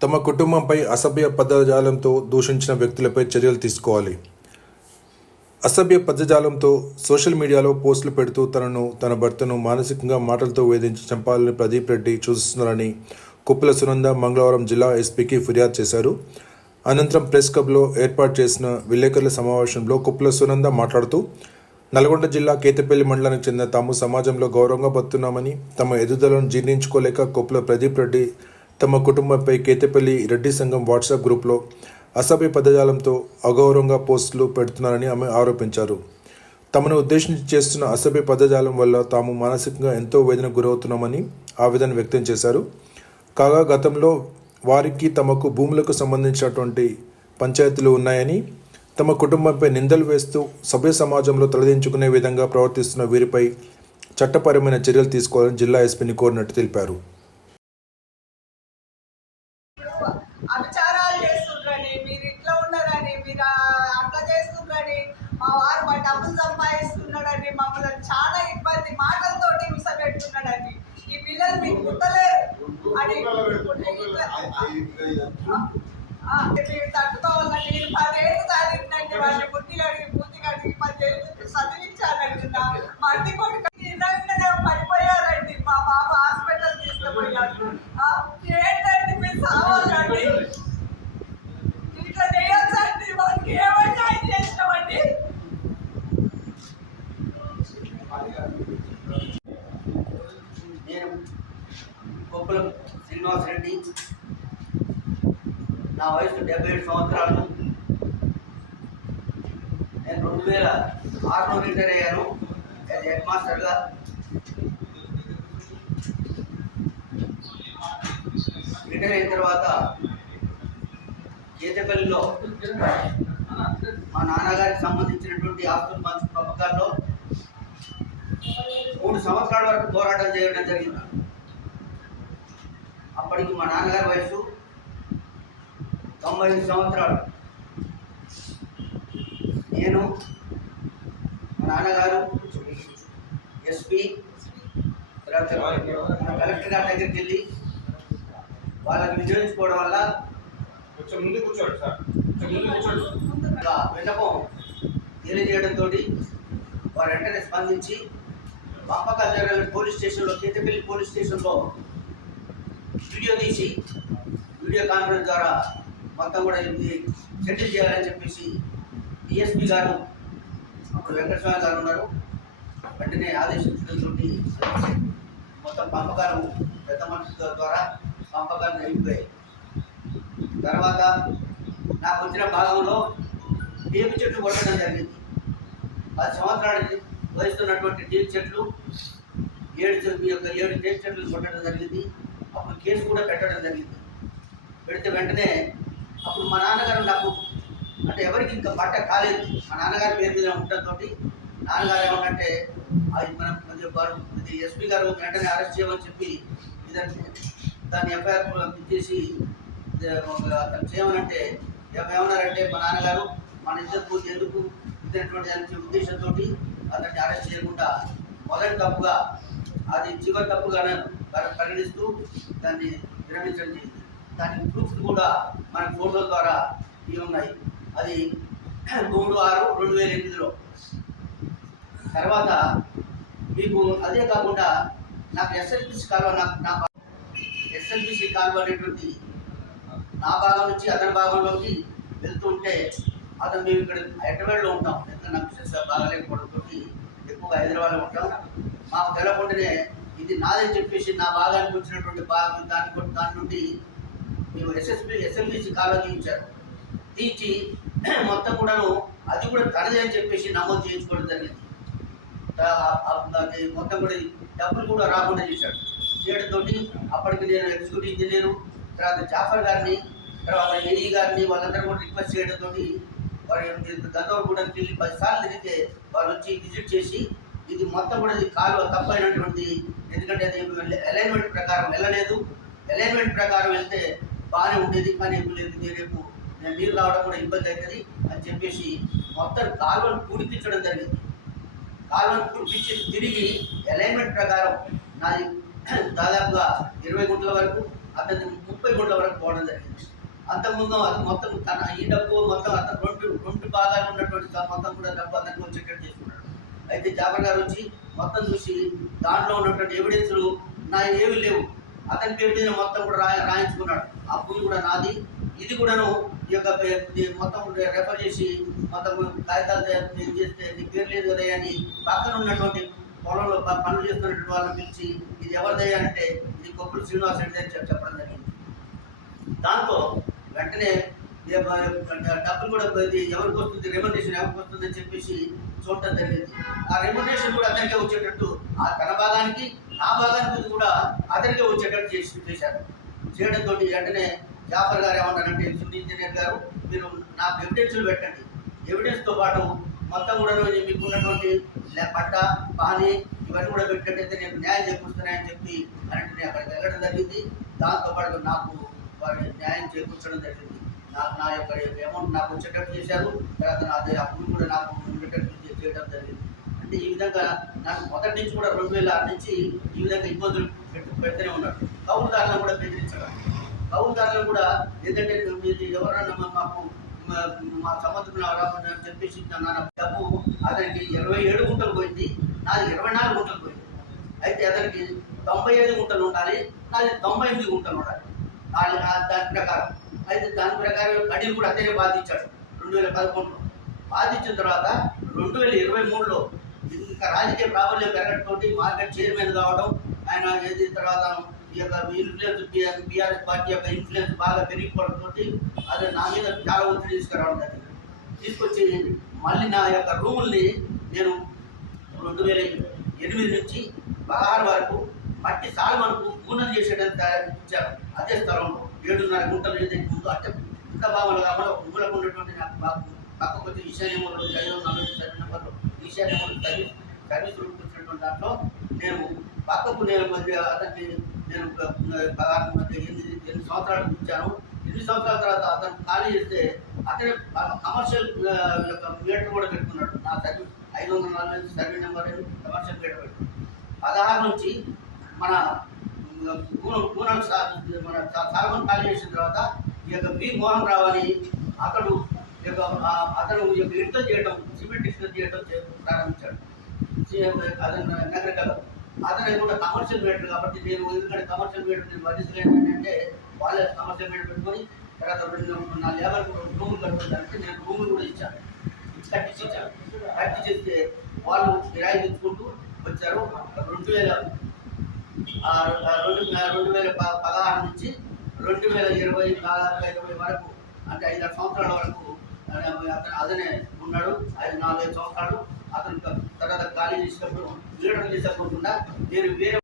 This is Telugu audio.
తమ కుటుంబంపై అసభ్య పదజాలంతో దూషించిన వ్యక్తులపై చర్యలు తీసుకోవాలి. అసభ్య పదజాలంతో సోషల్ మీడియాలో పోస్టులు పెడుతూ తనను తన భర్తను మానసికంగా మాటలతో వేధించి చంపాలని ప్రదీప్ రెడ్డి చూస్తున్నారని కుప్పల సునంద మంగళవారం జిల్లా ఎస్పీకి ఫిర్యాదు చేశారు. అనంతరం ప్రెస్ క్లబ్లో ఏర్పాటు చేసిన విలేకరుల సమావేశంలో కుప్పల సునంద మాట్లాడుతూ నల్గొండ జిల్లా కేతపల్లి మండలానికి చెందిన తాము సమాజంలో గౌరవంగా బతున్నామని తమ ఎదుదలను జీర్ణించుకోలేక కుప్పల ప్రదీప్ రెడ్డి తమ కుటుంబంపై కేతపల్లి రెడ్డి సంఘం వాట్సాప్ గ్రూప్లో అసభ్య పదజాలంతో అగౌరవంగా పోస్టులు పెడుతున్నారని ఆమె ఆరోపించారు. తమను ఉద్దేశించి చేస్తున్న అసభ్య పదజాలం వల్ల తాము మానసికంగా ఎంతో వేదన గురవుతున్నామని ఆవేదన వ్యక్తం చేశారు. కాగా గతంలో వారికి తమకు భూములకు సంబంధించినటువంటి పంచాయతీలు ఉన్నాయని తమ కుటుంబంపై నిందలు వేస్తూ సభ్య సమాజంలో తలదించుకునే విధంగా ప్రవర్తిస్తున్న వీరిపై చట్టపరమైన చర్యలు తీసుకోవాలని జిల్లా ఎస్పీని కోరినట్టు తెలిపారు. డబ్బులు సంపాదిస్తున్నాడని మమ్మల్ని. చాలా ఇబ్బంది. మాటలతో హింస పెడుతున్నాడని ఈ పిల్లలు మీకు పుట్టలేరు. అని ఇట్లా- మీరు తట్టుకోవాలని నేను పదేళ్ళు చదివినండి వాళ్ళని బుద్ధి అడిగి బుద్ధి అడిగి పదేళ్ళు చదివించానండి నా మా అన్ని కొడుకు నిజంగానే పడిపోయారండి. మా బాబు హాస్పిటల్ తీసుకుపోయారు ఆ, ఏంటండి మీరు సావాలండి ఇట్లా చేయొచ్చండి వాళ్ళకి ఏమైనా ఆయన చేసినామండి నేను కొప్పులం శ్రీనివాస్ రెడ్డి. నా వయసు డెబ్బై ఏడు సంవత్సరాలు. నేను రెండు వేల ఆరులో రిటైర్ అయ్యాను. హెడ్ మాస్టర్గా. రిటైర్ అయిన తర్వాత కేతపల్లిలో మా నాన్నగారికి సంబంధించినటువంటి ఆస్తుల మంచి పంపకాల్లో మూడు సంవత్సరాల వరకు పోరాటం చేయడం జరిగింది. అప్పటికి మా నాన్నగారి వయసు తొంభై ఐదు సంవత్సరాలు. నేను మా నాన్నగారు ఎస్పీ కలెక్టర్ గారి దగ్గరికి వెళ్ళి వాళ్ళకి విజయించుకోవడం వల్ల కొంచెం ముందు కూర్చోండి సార్. కొంచెం ముందు కూర్చోండి. ఒక విన్నపం తెలియజేయడంతో వారు వెంటనే స్పందించి పంపకాల దగ్గర పోలీస్ స్టేషన్లో కేతపల్లి పోలీస్ స్టేషన్లో వీడియో తీసి వీడియో కాన్ఫరెన్స్ ద్వారా మొత్తం కూడా ఇది సెటిల్ చేయాలని చెప్పేసి డిఎస్పీ గారు అప్పుడు వెంకటస్వామి గారు ఉన్నారు. వెంటనే ఆదేశించడంతో మొత్తం పంపకాలు పెద్ద మనుషుల ద్వారా పంపకాలు జరిగిపోయాయి. తర్వాత నాకు వచ్చిన భాగంలో టేకు చెట్లు కొట్టడం జరిగింది. పది సంవత్సరాలు వహిస్తున్నటువంటి టేకు చెట్లు ఏడు యొక్క ఏడు టేకు చెట్లు కొట్టడం జరిగింది. కేసు కూడా పెట్టడం జరిగింది. పెడితే వెంటనే అప్పుడు మా నాన్నగారు నాకు అంటే ఎవరికి ఇంకా పట్ట కాలేదు. మా నాన్నగారి పేరు మీద ఉండటంతో నాన్నగారు ఏమంటే అది మనం ఇది ఎస్పీ గారు వెంటనే అరెస్ట్ చేయమని చెప్పి ఇదంటే దాన్ని ఎఫ్ఐఆర్ ఇచ్చేసి ఇది అతను చేయమనంటే ఏమన్నారంటే మా నాన్నగారు మన ఇద్దరు ఎందుకు ఇద్దరిటువంటి ఉద్దేశంతో అతన్ని అరెస్ట్ చేయకుండా మొదటి తప్పుగా అది చివరి తప్పుగానే పరిగణిస్తూ దాన్ని విరమించడం జరిగింది. దానికి ప్రూఫ్స్ కూడా మన ఫోటోల ద్వారా ఇవి ఉన్నాయి. అది మూడు ఆరు రెండు వేల ఎనిమిదిలో. తర్వాత మీకు అదే కాకుండా నాకు ఎస్ఎల్పిసి కాలువ నాకు నా ఎస్ఎల్పిసి కాలువ అనేటువంటి నా భాగం నుంచి అతని భాగంలోకి వెళ్తుంటే అతను మేము ఇక్కడ హైదరాబాద్లో ఉంటాం. ఎందుకంటే నాకు సిస్టర్ బాగాలేకపోవడంతో ఎక్కువగా హైదరాబాద్లో ఉంటాం. మాకు తెలకుండానే ఇది నాదని చెప్పేసి నా భాగానికి వచ్చినటువంటి భాగం దాని దాని నుండి మేము ఎస్ఎస్బి ఎస్ఎల్బిసి కాలువ ఇచ్చారు. తీర్చి మొత్తం కూడాను అది కూడా తనదే అని చెప్పేసి నమోదు చేయించుకోవడం జరిగింది. అది మొత్తం కూడా డబ్బులు కూడా రాకుండా చేశాడు. చేయడంతో అప్పటికి నేను ఎగ్జిక్యూటివ్ ఇంజనీరు తర్వాత జాఫర్ గారిని తర్వాత ఏఈ గారిని వాళ్ళందరూ కూడా రిక్వెస్ట్ చేయడంతో వారి గంగవరం కూడా వెళ్ళి పదిసార్లు తిరిగితే వారు వచ్చి విజిట్ చేసి ఇది మొత్తం కూడా ఇది కాలువ తప్పైనటువంటి ఎందుకంటే అది అలైన్మెంట్ ప్రకారం వెళ్ళలేదు. అలైన్మెంట్ ప్రకారం వెళ్తే బాగానే ఉండేది కానీ ఇప్పుడు లేదు. రేపు నేను రావడం కూడా ఇబ్బంది అవుతుంది అని చెప్పేసి మొత్తం కాలువను పూడిపించడం జరిగింది. కాలువను పూడిపించి తిరిగి అలైన్మెంట్ ప్రకారం నాది దాదాపుగా ఇరవై గుంటల వరకు అతని ముప్పై గుంటల వరకు పోవడం జరిగింది. అంతకుముందు అది మొత్తం తన ఈ డబ్బు మొత్తం అతను రెండు రెండు భాగాలు ఉన్నటువంటి మొత్తం కూడా డబ్బు అతనికి వచ్చేటట్టు చేసుకున్నాడు. అయితే జాఫర్ గారు వచ్చి మొత్తం చూసి దాంట్లో ఉన్నటువంటి ఎవిడెన్స్లు నా ఏవి లేవు. అతని పేరు మీద మొత్తం కూడా రాయ రాయించుకున్నాడు. ఆ భూమి కూడా నాది. ఇది కూడాను ఈ యొక్క మొత్తం రెఫర్ చేసి మొత్తం కాగితాలు చేస్తే నీ పేరు లేదు కదా అని పక్కన ఉన్నటువంటి పొలంలో పనులు చేస్తున్నటువంటి వాళ్ళని పిలిచి ఇది ఎవరిదయ్యా అంటే ఇది కొప్పులు శ్రీనివాస్ రెడ్డి అని చెప్పడం జరిగింది. దాంతో వెంటనే డబ్బులు కూడా ఇది ఎవరికి వస్తుంది? రెమండేషన్ ఎవరికి వస్తుంది అని చెప్పేసి చూడటం జరిగింది. ఆ రెమ్యునేషన్ కూడా అతనికే వచ్చేటట్టు ఆ తన భాగానికి నా భాగానికి కూడా అతనికే వచ్చేటట్టు చేసి చేశారు. చేయడంతో వెంటనే జాఫర్ గారు ఏమన్నారంటే సివిల్ ఇంజనీర్ గారు మీరు నాకు ఎవిడెన్స్లు పెట్టండి. ఎవిడెన్స్తో పాటు మొత్తం కూడా మీకు ఉన్నటువంటి పట్ట పాని ఇవన్నీ కూడా పెట్టినట్టయితే నేను న్యాయం చేకూరుస్తున్నాయని చెప్పి అంటే నేను అక్కడికి వెళ్ళడం జరిగింది. దాంతో పాటు నాకు వారి న్యాయం చేకూర్చడం జరిగింది. నాకు నా యొక్క అమౌంట్ నాకు వచ్చేటట్టు చేశారు. తర్వాత అదే అప్పుడు కూడా నాకు ఉండేటట్టు చేయడం జరిగింది. అంటే ఈ విధంగా నాకు మొదటి నుంచి కూడా రెండు వేల ఆరు నుంచి ఈ విధంగా ఇబ్బందులు పెట్టు పెడుతూనే ఉన్నాడు కౌలుదారులను కూడా బెదిరించడం. కౌలుదారులు కూడా ఏంటంటే మీరు ఎవరన్నా మాకు మా- మా రావాలని చెప్పేసి నా డబ్బు అతనికి ఇరవై ఏడు గుంటలు పోయింది. నాది ఇరవై నాలుగు గుంటలు పోయింది. అయితే అతనికి తొంభై ఐదు గుంటలు ఉండాలి. నాది తొంభై ఎనిమిది గుంటలు ఉండాలి. దాని ప్రకారం. అయితే దాని ప్రకారం అడిగి కూడా అతనే బాధించాడు. రెండు వేల పదకొండులో. బాధించిన తర్వాత రెండు వేల ఇరవై మూడులో ఇంకా రాజకీయ ప్రాబల్యం పెరగటువంటి మార్కెట్ చైర్మన్ కావడం ఆయన ఏది తర్వాత ఈ యొక్క ఇన్ఫ్లుయెన్స్ బీఆర్ఎస్ పార్టీ యొక్క ఇన్ఫ్లుయెన్స్ బాగా పెరిగిపోవడంతో అది నా మీద చాలా ఒత్తిడి తీసుకురావడం జరిగింది. తీసుకొచ్చి మళ్ళీ నా యొక్క రూముల్ని నేను రెండు వేల ఎనిమిది నుంచి పదహారు వరకు మట్టి సాల్మన్కు పూర్ణం చేసేటట్టు తయారు ఇచ్చారు అదే స్థలంలో ఏడున్నర గుంటలు ఏదైతే ఉందో అంటే ఇంత భాగంలో కాకుండా మూలకు ఉన్నటువంటి నాకు మాకు పక్కకు వచ్చి ఈశాన్యంలో ఐదు వందల నలభై సర్వీ నెంబర్లో ఈశాన్యంలో సర్వీస్ వచ్చినటువంటి దాంట్లో నేను పక్కకు నేను మధ్య అతనికి నేను ఒక, పదహారు మధ్య ఎనిమిది ఎనిమిది సంవత్సరాలు ఇచ్చాను ఎనిమిది సంవత్సరాల తర్వాత అతను ఖాళీ చేస్తే అతనే కమర్షియల్ యొక్క మీటర్ కూడా పెట్టుకున్నాడు నా సర్వీస్ ఐదు వందల నలభై సర్వీ నెంబర్ అని కమర్షియల్ మీటర్ పెట్టుకున్నాడు. పదహారు నుంచి మన పూనం మన సాల్మన్ ఖాళీ చేసిన తర్వాత ఈ యొక్క బి మోహన్ రావు అని అతడు ఈ యొక్క అతను ఈ యొక్క ఇటుకలు చేయడం సిమెంట్ ఇటుకలు చేయడం ప్రారంభించాడు. సి- అతనే కూడా కమర్షియల్ మీటర్ కాబట్టి నేను ఎందుకంటే కమర్షియల్ మీటర్ నేను వర్ణించలేను అంటే వాళ్ళే కమర్షియల్ మీటర్ పెట్టుకొని తర్వాత రెండు నా లేబర్ రూములు కట్టుకుంటానంటే నేను రూములు కూడా ఇచ్చాను. కట్టించి ఇచ్చాను కట్టించేస్తే వాళ్ళు కిరాయి తెచ్చుకుంటూ వచ్చారు. రెండు వేల ఆ, రెండు రెండు వేల పదహారు నుంచి రెండు వేల ఇరవై దాదాపు ఇరవై వరకు అంటే ఐదారు సంవత్సరాల వరకు అతను అతనే ఉన్నాడు. ఐదు నాలుగైదు సంవత్సరాలు అతను తర్వాత ఖాళీ చేసినప్పుడు లీడర్ కూడా నేను వేరే